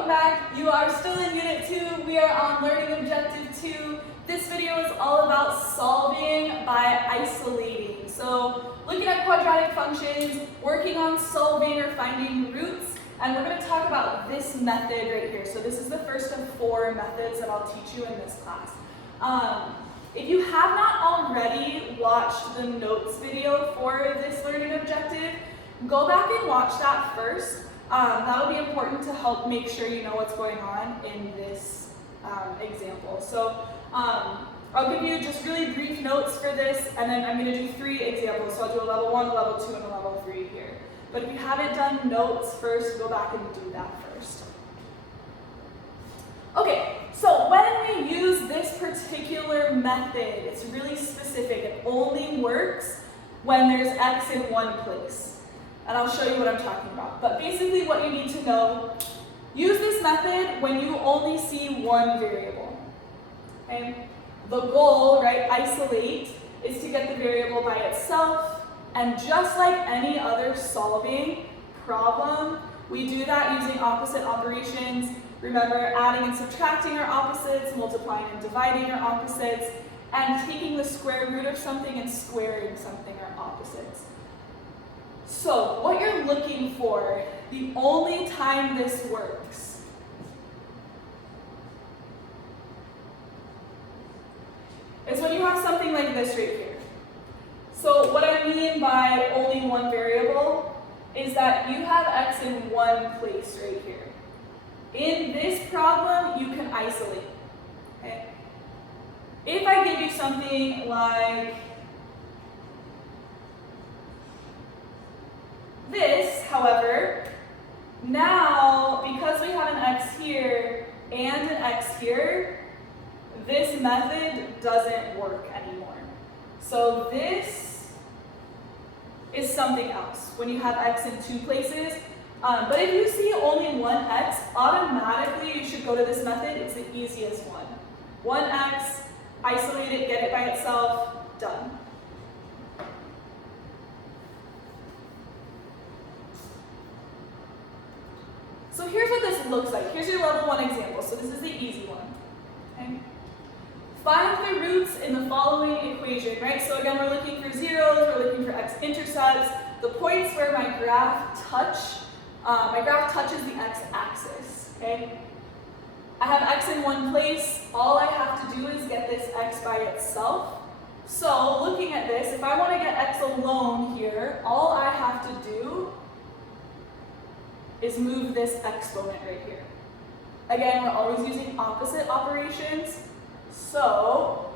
welcome back. You are still in Unit 2. We are on Learning Objective 2. This video is all about solving by isolating. So looking at quadratic functions, working on solving or finding roots, and we're going to talk about this method right here. So this is the first of 4 methods that I'll teach you in this class. If you have not already watched the notes video for this learning objective, go back and watch that first. That'll be important to help make sure you know what's going on in this example. So I'll give you just really brief notes for this, and then I'm going to do 3 examples. So I'll do a level 1, a level 2, and a level 3 here. But if you haven't done notes first, go back and do that first. Okay, so when we use this particular method, it's really specific. It only works when there's x in one place. And I'll show you what I'm talking about. But basically what you need to know, use this method when you only see one variable. Okay? The goal, right, isolate, is to get the variable by itself. And just like any other solving problem, we do that using opposite operations. Remember, adding and subtracting are opposites, multiplying and dividing are opposites, and taking the square root of something and squaring something are opposites. So what you're looking for, the only time this works, is when you have something like this right here. So what I mean by only one variable is that you have x in one place right here. In this problem, you can isolate. Okay? If I give you something like this, however, now, because we have an x here and an x here, this method doesn't work anymore. So this is something else when you have x in 2 places. But if you see only one x, automatically you should go to this method. It's the easiest one. One x, isolate it, get it by itself, done. So here's what this looks like. Here's your level 1 example. So this is the easy one. Okay? Find the roots in the following equation, right? So again, we're looking for zeros, we're looking for x-intercepts, the points where my graph touches the x-axis, okay? I have x in one place. All I have to do is get this x by itself. So looking at this, if I want to get x alone here, all I have to do is move this exponent right here. Again, we're always using opposite operations. So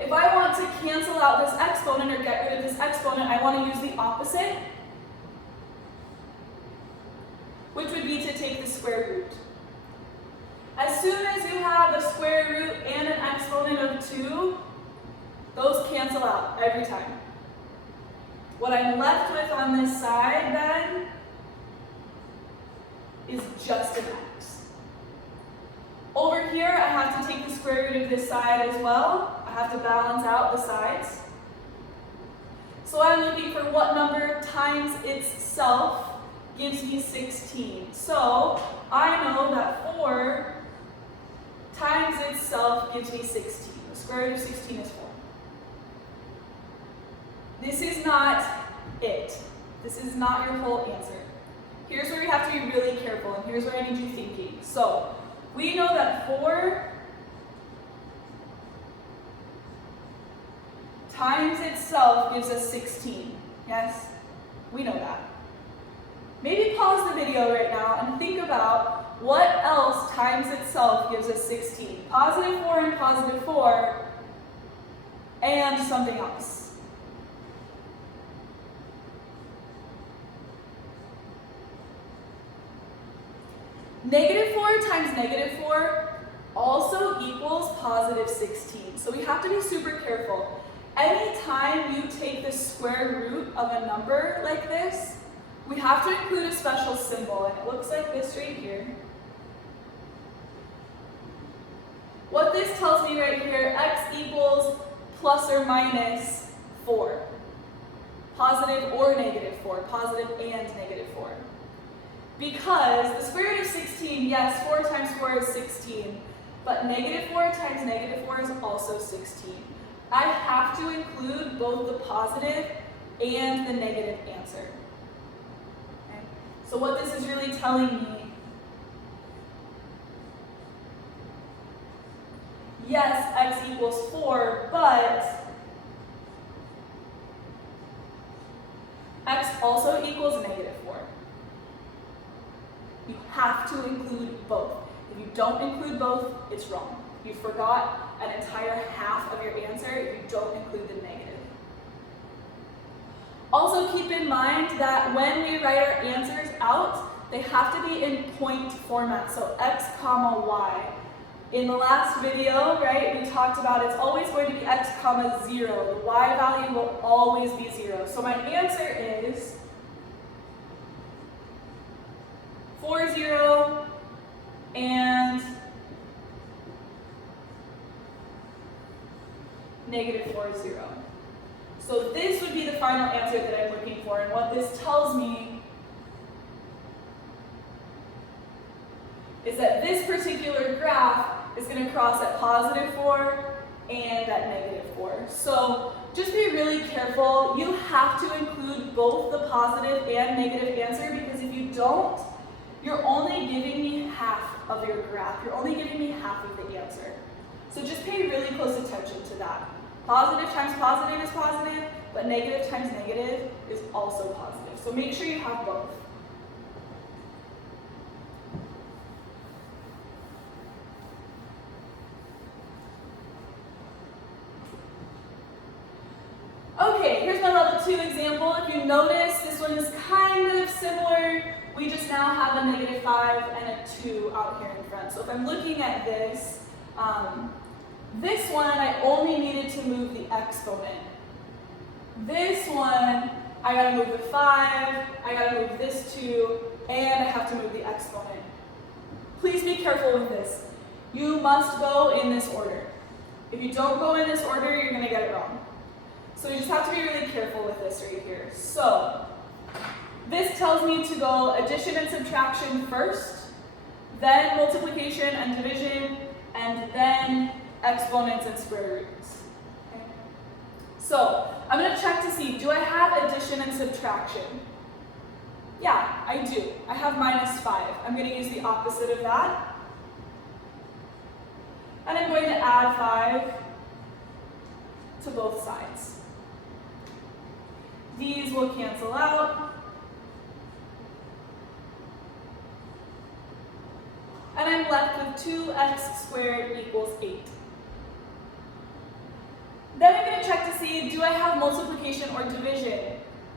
if I want to cancel out this exponent or get rid of this exponent, I want to use the opposite, which would be to take the square root. As soon as you have a square root and an exponent of 2, those cancel out every time. What I'm left with on this side then is just an x. Over here, I have to take the square root of this side as well. I have to balance out the sides. So I'm looking for what number times itself gives me 16. So I know that 4 times itself gives me 16. The square root of 16 is 4. This is not it. This is not your whole answer. Here's where we have to be really careful, and here's where I need you thinking. So we know that 4 times itself gives us 16. Yes? We know that. Maybe pause the video right now and think about what else times itself gives us 16. Positive 4 and positive 4, and something else. Negative 4 times negative 4 also equals positive 16. So we have to be super careful. Anytime you take the square root of a number like this, we have to include a special symbol, and it looks like this right here. What this tells me right here, x equals plus or minus 4. Pause positive or negative 4, positive and negative 4. Because the square root of 16, yes, 4 times 4 is 16, but negative 4 times negative 4 is also 16. I have to include both the positive and the negative answer. Okay? So what this is really telling me, yes, x equals 4, but x also equals negative 4. You have to include both. If you don't include both, it's wrong. You forgot an entire half of your answer if you don't include the negative. Also keep in mind that when we write our answers out, they have to be in point format, so x comma y. In the last video, right, we talked about it's always going to be x comma 0. The y value will always be 0. So my answer is 4, 0, and negative 4, 0. So this would be the final answer that I'm looking for, and what this tells me is that this particular graph is going to cross at positive 4 and at negative 4. So just be really careful. You have to include both the positive and negative answer, because if you don't, you're only giving me half of your graph. You're only giving me half of the answer. So just pay really close attention to that. Positive times positive is positive, but negative times negative is also positive. So make sure you have both. Okay, here's my level 2 example. If you notice, this one is kind of similar. We just now have a negative 5 and a 2 out here in front. So if I'm looking at this, this one I only needed to move the exponent. This one, I gotta move the 5, I gotta move this 2, and I have to move the exponent. Please be careful with this. You must go in this order. If you don't go in this order, you're gonna get it wrong. So you just have to be really careful with this right here. So this tells me to go addition and subtraction first, then multiplication and division, and then exponents and square roots. Okay? So I'm going to check to see, do I have addition and subtraction? Yeah, I do. I have minus 5. I'm going to use the opposite of that. And I'm going to add 5 to both sides. These will cancel out. And I'm left with 2x squared equals 8. Then I'm going to check to see, do I have multiplication or division?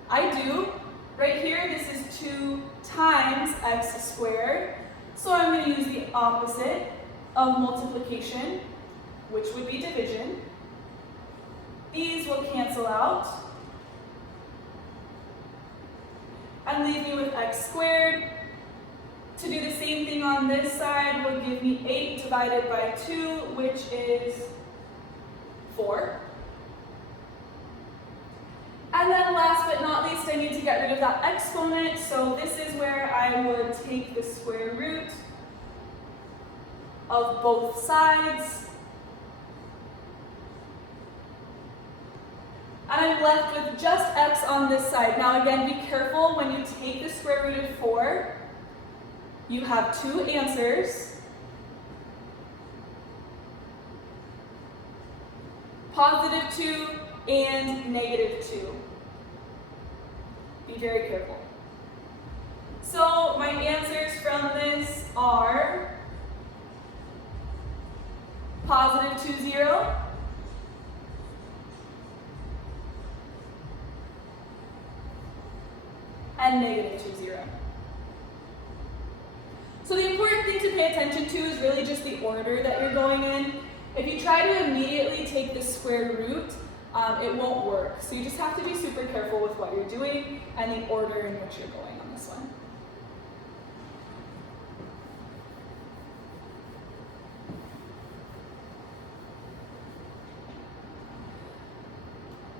I do. Right here, this is 2 times x squared. So I'm going to use the opposite of multiplication, which would be division. These will cancel out and leave me with x squared. To do the same thing on this side will give me 8 divided by 2, which is 4. And then last but not least, I need to get rid of that exponent. So this is where I would take the square root of both sides. And I'm left with just x on this side. Now again, be careful when you take the square root of 4. You have 2 answers. Positive 2 and negative 2. Be very careful. So my answers from this are positive 2, 0. And negative 2, 0. So the important thing to pay attention to is really just the order that you're going in. If you try to immediately take the square root, it won't work. So you just have to be super careful with what you're doing and the order in which you're going on this one.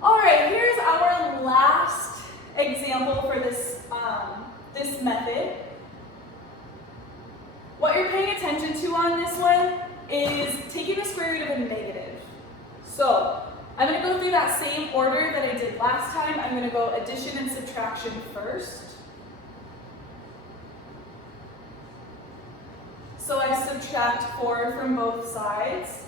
All right, here's our last example for this, this method. What you're paying attention to on this one is taking the square root of a negative. So I'm going to go through that same order that I did last time. I'm going to go addition and subtraction first. So I subtract 4 from both sides.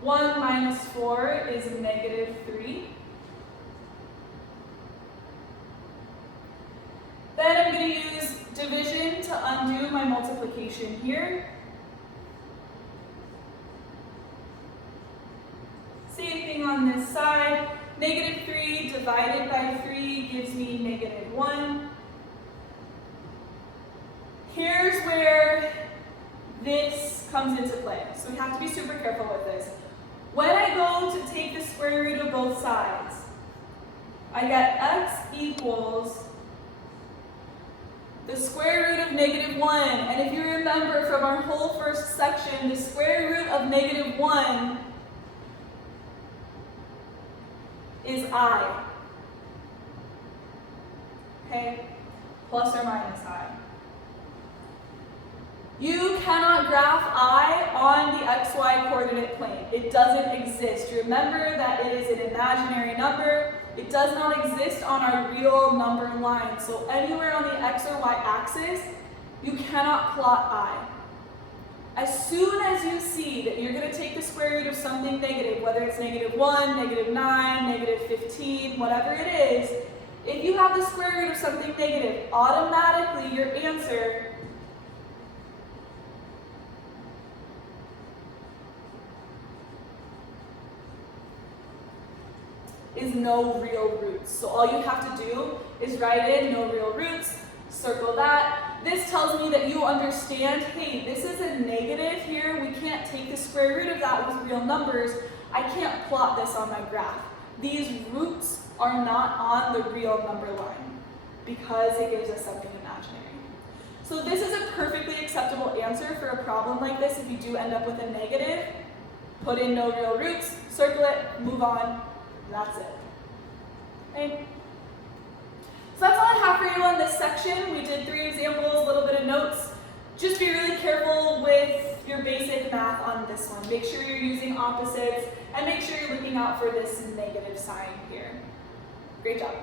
1 minus 4 is negative 3. Then I'm going to use division to undo my multiplication here. Same thing on this side. Negative 3 divided by 3 gives me negative 1. Here's where this comes into play. So we have to be super careful with this. When I go to take the square root of both sides, I get x equals the square root of negative 1. And if you remember from our whole first section, the square root of negative 1 is I. Okay? Plus or minus I. You cannot graph I on the xy coordinate plane. It doesn't exist. Remember that it is an imaginary number. It does not exist on our real number line. So anywhere on the x or y axis, you cannot plot I. As soon as you see that you're going to take the square root of something negative, whether it's negative 1, negative 9, negative 15, whatever it is, if you have the square root of something negative, automatically your answer is no real roots. So all you have to do is write in no real roots, circle that. This tells me that you understand, hey, this is a negative here. We can't take the square root of that with real numbers. I can't plot this on my graph. These roots are not on the real number line because it gives us something imaginary. So this is a perfectly acceptable answer for a problem like this. If you do end up with a negative, put in no real roots, circle it, move on. That's it. Okay. So that's all I have for you on this section. We did 3 examples, a little bit of notes. Just be really careful with your basic math on this one. Make sure you're using opposites and make sure you're looking out for this negative sign here. Great job.